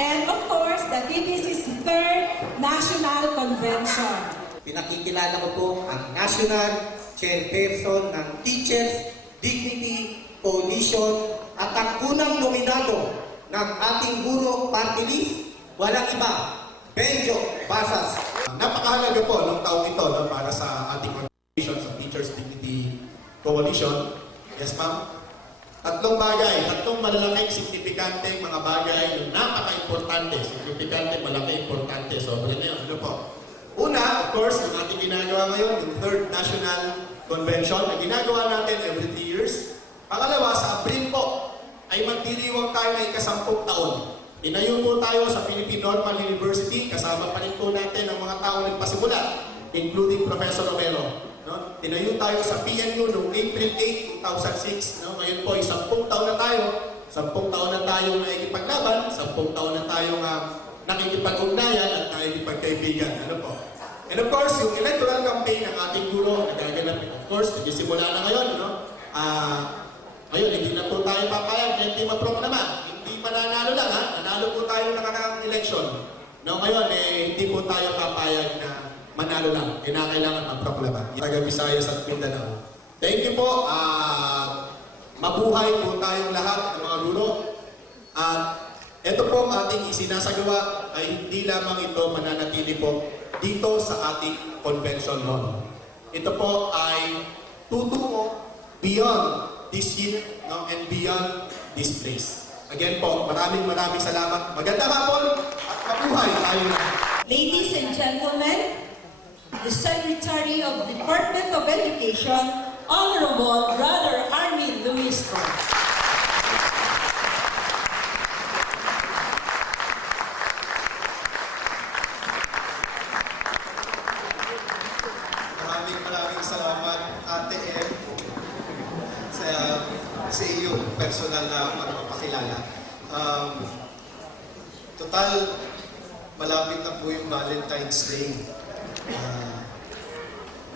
and of course, the TVC's third National Convention. Pinakikilala ko po ang National Chairperson ng Teachers Dignity Coalition at ang unang nominado ng ating Guro Party List, walang iba, Benjo Basas. Napakahalaga po ng taong ito para sa ating organization sa Teachers Dignity Coalition. Yes, ma'am? Tatlong bagay, tatlong malalaking signifikanteng mga bagay yung napaka-importante. Signifikante, malaki, importante. Sobrang na yun. Ano po? Una, of course, yung ating ginagawa ngayon, yung third National Convention na ginagawa natin every 3 years. Pangalawa, sa April po, ay magdiriwang tayo ng ika-10 taon. Inayo po tayo sa Philippine Normal University, kasama pa rin po natin ang mga taong nagpasimula, including Professor Romero. No? Tinayo tayo sa PNU noong April 8, 2006. No? Ngayon po ay 10 taon na tayo. 10 taon na tayo nakikipaglaban, 10 taon na tayo nakikipag-ugnayan at nakikipagkaibigan. Ano po? And of course, yung electoral campaign ng ating guro, nagaganap. Of course, nagsisimula na ngayon. No? Ngayon, hindi na po tayo papayag, hindi maproklama. Hindi mananalo lang, ha? Nanalo po tayo ng nakakang election. No, ngayon, hindi po tayo papayag na manalo lang. Kailangan maproklama. Taga Visayas at Mindanao. Thank you po. Mabuhay po tayong lahat ng mga guro. At ito po ang ating isinasagawa ay hindi lamang ito mananatili po dito sa ating convention hall. Ito po ay tutungo beyond this year, no, and beyond this place. Again po, maraming salamat. Magandang hapon at mabuhay tayo. Ladies and gentlemen, the Secretary of Department of Education, Honorable Brother Armin Luis Ron. Maraming salamat, Ate M, sa iyong personal na pagpapakilala. Total, malapit na po yung Valentine's Day.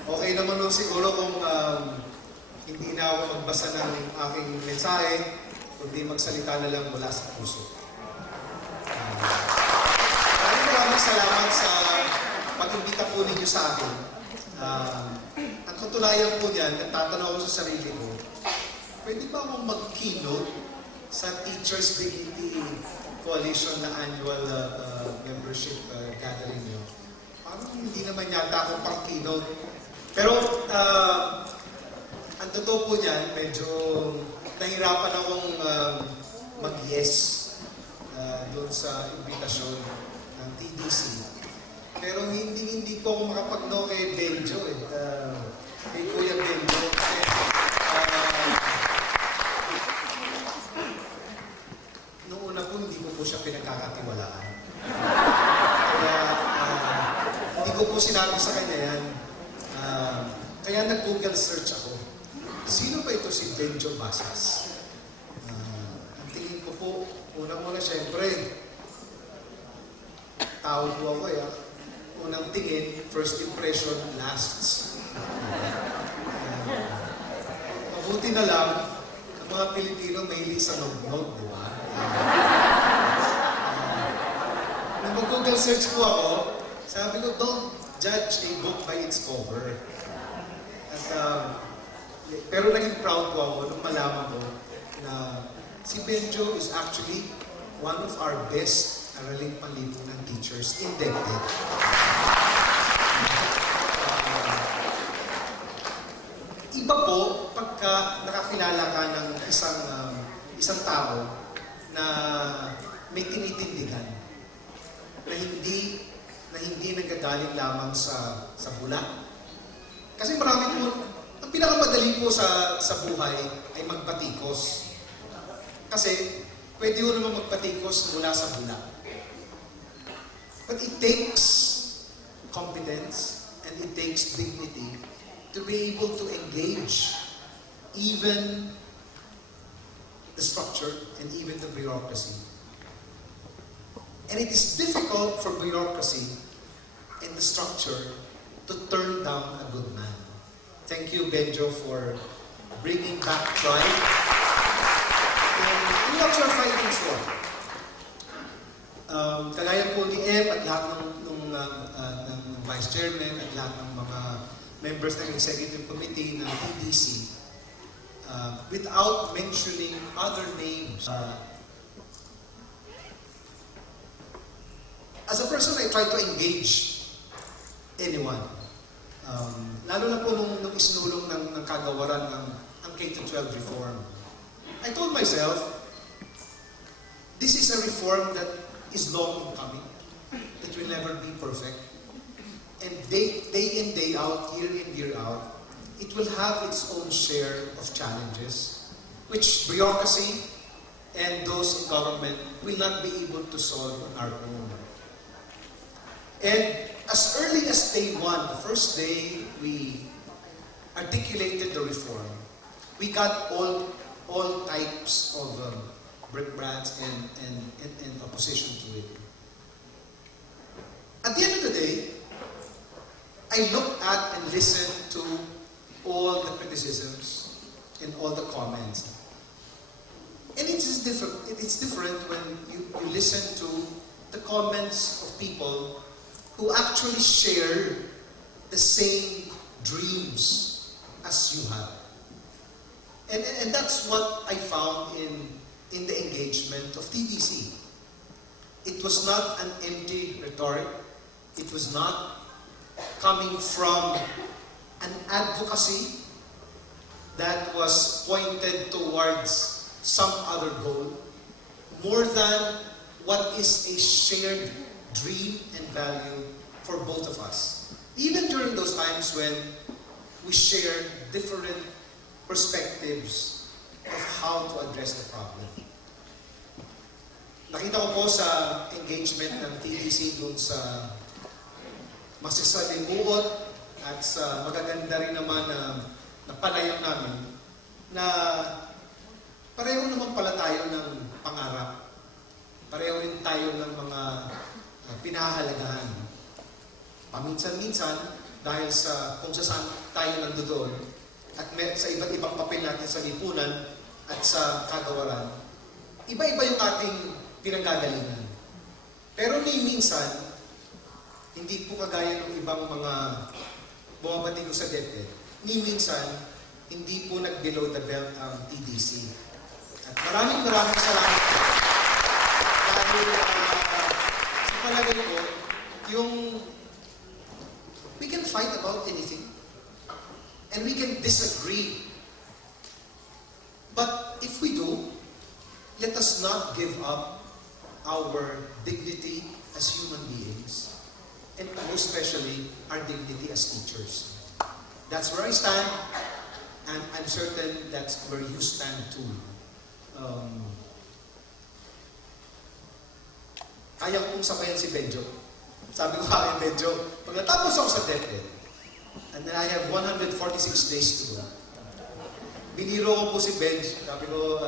Okay naman nun siguro kung hindi na ako magbasa ng aking mensahe, kundi magsalita na lang mula sa puso. Maraming salamat sa pag-imbita po ninyo sa akin. Ang katunayan po niyan, nagtatanong ako sa sarili ko, pwede ba akong mag-keynote sa Teachers Dignity Coalition na annual membership gathering niyo? Parang hindi naman yata ako pang keynote. Pero ang totoo po niyan, medyo nahirapan akong mag-yes doon sa invitasyon ng TDC. Pero hindi ko ako makapag-no kay Benjo kay Kuya Benjo. Noong una po, hindi ko po siya pinagkakatiwalaan. Kaya hindi ko po sinabi sa kanya yan. Kaya nag-Google search ako. Sino ba ito si Benjo Basas? Ang tingin ko po, unang-una siyempre, tao po ako unang tingin, first impression lasts. Mabuti na lang, ang mga Pilipino mahilig sa nog-nog, di ba? Nung mag-Google search po ako, sabi ko, don't judge a book by its cover. At, pero naging proud po ako nung malaman ko na si Benjo is actually one of our best araling panlipunan teachers indebted. Iba po pagka nakakilala ka ng isang tao na may tinitindigan, na hindi nagagaling lamang sa bula. Kasi marami po, ang pinakamadali po sa buhay ay magpatikos. Kasi pwede mo naman magpatikos mula sa bula. But it takes competence and it takes dignity to be able to engage even the structure and even the bureaucracy. And it is difficult for bureaucracy and the structure to turn down a good man. Thank you, Benjo, for bringing back pride. And what you're fighting for. members ng executive committee ng TDC without mentioning other names. As a person, I try to engage anyone. Lalo na po nung isinulong ng kagawaran ng K-12 reform. I told myself, this is a reform that is long in coming. It will never be perfect. And day in, day out, year in, year out, it will have its own share of challenges, which bureaucracy and those in government will not be able to solve on our own. And as early as day one, the first day we articulated the reform, we got all types of brickbats and opposition to it. At the end of the day, I looked at and listened to all the criticisms and all the comments. And it's different when you listen to the comments of people who actually share the same dreams as you have. And that's what I found in the engagement of TDC. It was not an empty rhetoric. It was not coming from an advocacy that was pointed towards some other goal, more than what is a shared dream and value for both of us. Even during those times when we shared different perspectives of how to address the problem. Nakita ko po sa engagement ng TDC dun sa masasalimuot at sa magaganda rin naman na palayang namin na pareho naman pala tayo ng pangarap. Pareho rin tayo ng mga pinahahalagahan. Paminsan-minsan, dahil sa kung saan tayo nandoon at sa iba't ibang papel natin sa lipunan at sa kagawaran, iba-iba yung ating pinanggagalingan. Pero minsan, hindi po kagaya ng ibang mga bumabati ko sa DepEd. Minsan, hindi po nag-below the belt ang TDC. At maraming salamat po. Dahil sa palagay ko, we can fight about anything. And we can disagree. But if we do, let us not give up our dignity as human beings. And most especially, our dignity as teachers. That's where I stand, and I'm certain that's where you stand too. Kaya kong sabayan si Benjo. Sabi ko kaya Benjo, pag natapos ako sa DepEd, and then I have 146 days to go, biniro ko po si Benj. Sabi ko,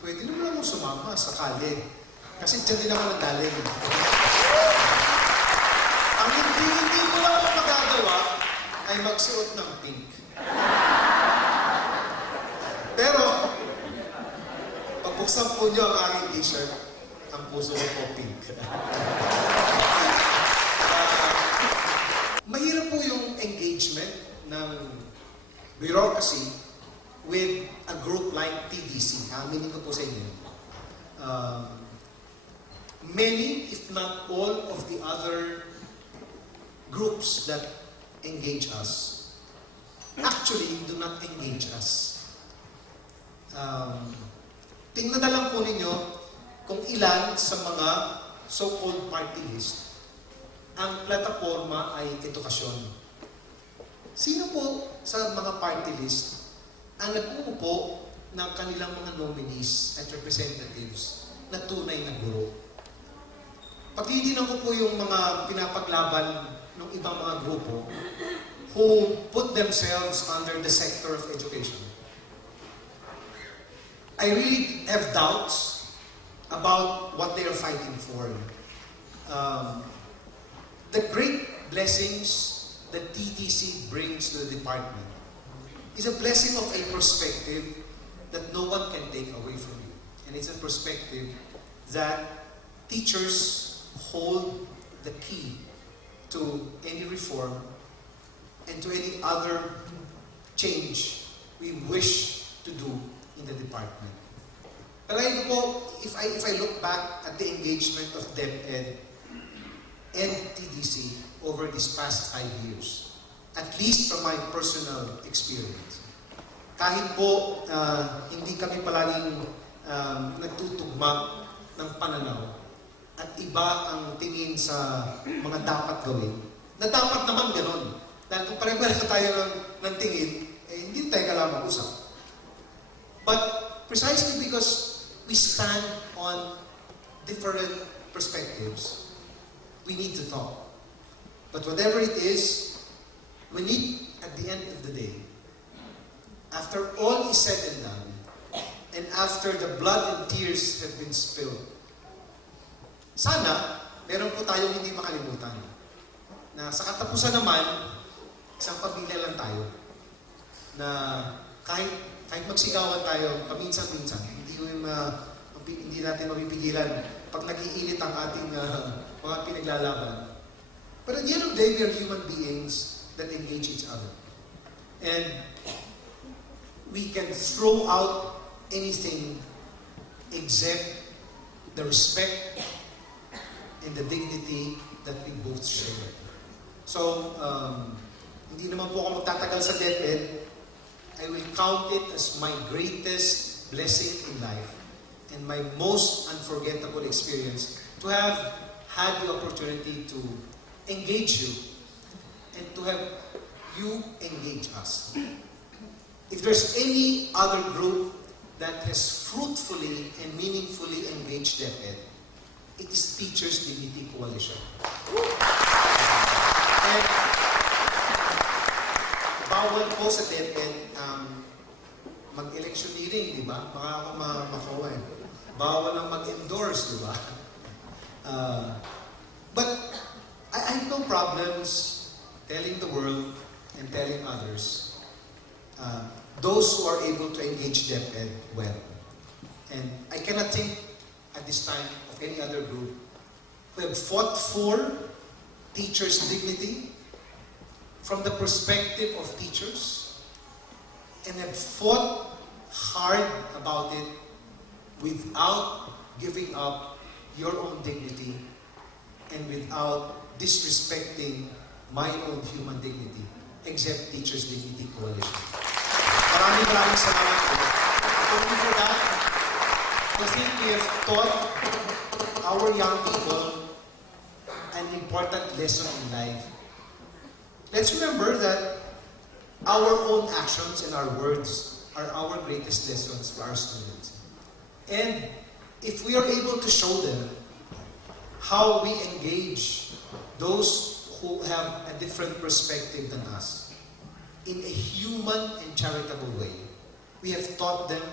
pwede naman akong sumama sa kalye. Kasi dyan din ako nagdaling. Ang hindi ko lang ako magagawa ay magsuot ng pink. Pero, pagbuksan po niyo ang aking t-shirt, ang puso ko po pink. Mahirap po yung engagement ng bureaucracy with a group like TDC. Aminin ko po sa inyo. Many, if not all, of the other groups that engage us actually do not engage us. Tingnan na lang po ninyo kung ilan sa mga so-called party list ang plataforma ay edukasyon. Sino po sa mga party list ang nag-uupo ng kanilang mga nominees at representatives na tunay na guro? Pagdidinan ko po yung mga pinapaglaban ng ibang mga grupo who put themselves under the sector of education. I really have doubts about what they are fighting for. The great blessings that TTC brings to the department is a blessing of a perspective that no one can take away from you. And it's a perspective that teachers hold the key to any reform and to any other change we wish to do in the department. Palagi po, if I look back at the engagement of DepEd and TDC over these past 5 years, at least from my personal experience, kahit po hindi kami palaging nagtutugma ng pananaw at iba ang tingin sa mga dapat gawin, na dapat naman gano'n. Dahil kung pareho-pareho tayo ng tingin, hindi tayo kailangan mag-usap. But precisely because we stand on different perspectives, we need to talk. But whatever it is, we need, at the end of the day, after all is said and done, and after the blood and tears have been spilled, sana, meron po tayong hindi makalimutan na sa katapusan naman, isang pamilya lang tayo na kahit magsigawan tayo paminsan-minsan, hindi natin mapipigilan pag nag-iinit ang ating mga pinaglalaban. But at the end of the day, we are human beings that engage each other. And we can throw out anything except the respect and the dignity that we both share. So, hindi naman po ako magtatagal sa DepEd. I will count it as my greatest blessing in life and my most unforgettable experience to have had the opportunity to engage you and to have you engage us. If there's any other group that has fruitfully and meaningfully engaged DepEd, it is Teachers Dignity Coalition. And bawal po sa DepEd mag-electioneering, di ba? Baka ako makawa eh. Bawal lang mag-endorse, di ba? But I have no problems telling the world and telling others, those who are able to engage DepEd well. And I cannot think at this time of any other group who have fought for teachers' dignity from the perspective of teachers and have fought hard about it without giving up your own dignity and without disrespecting my own human dignity, except Teachers Dignity Coalition. Maraming salamat po. Only for that, I think we have taught our young people an important lesson in life. Let's remember that our own actions and our words are our greatest lessons for our students. And if we are able to show them how we engage those who have a different perspective than us in a human and charitable way, we have taught them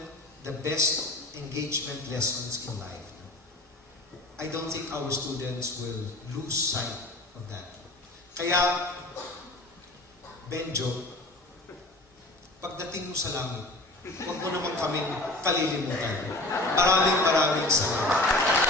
the best engagement lessons in life. I don't think our students will lose sight of that. Kaya, Benjo, pagdating mo sa langit, huwag mo naman kaming kalilimutan. Maraming salamat.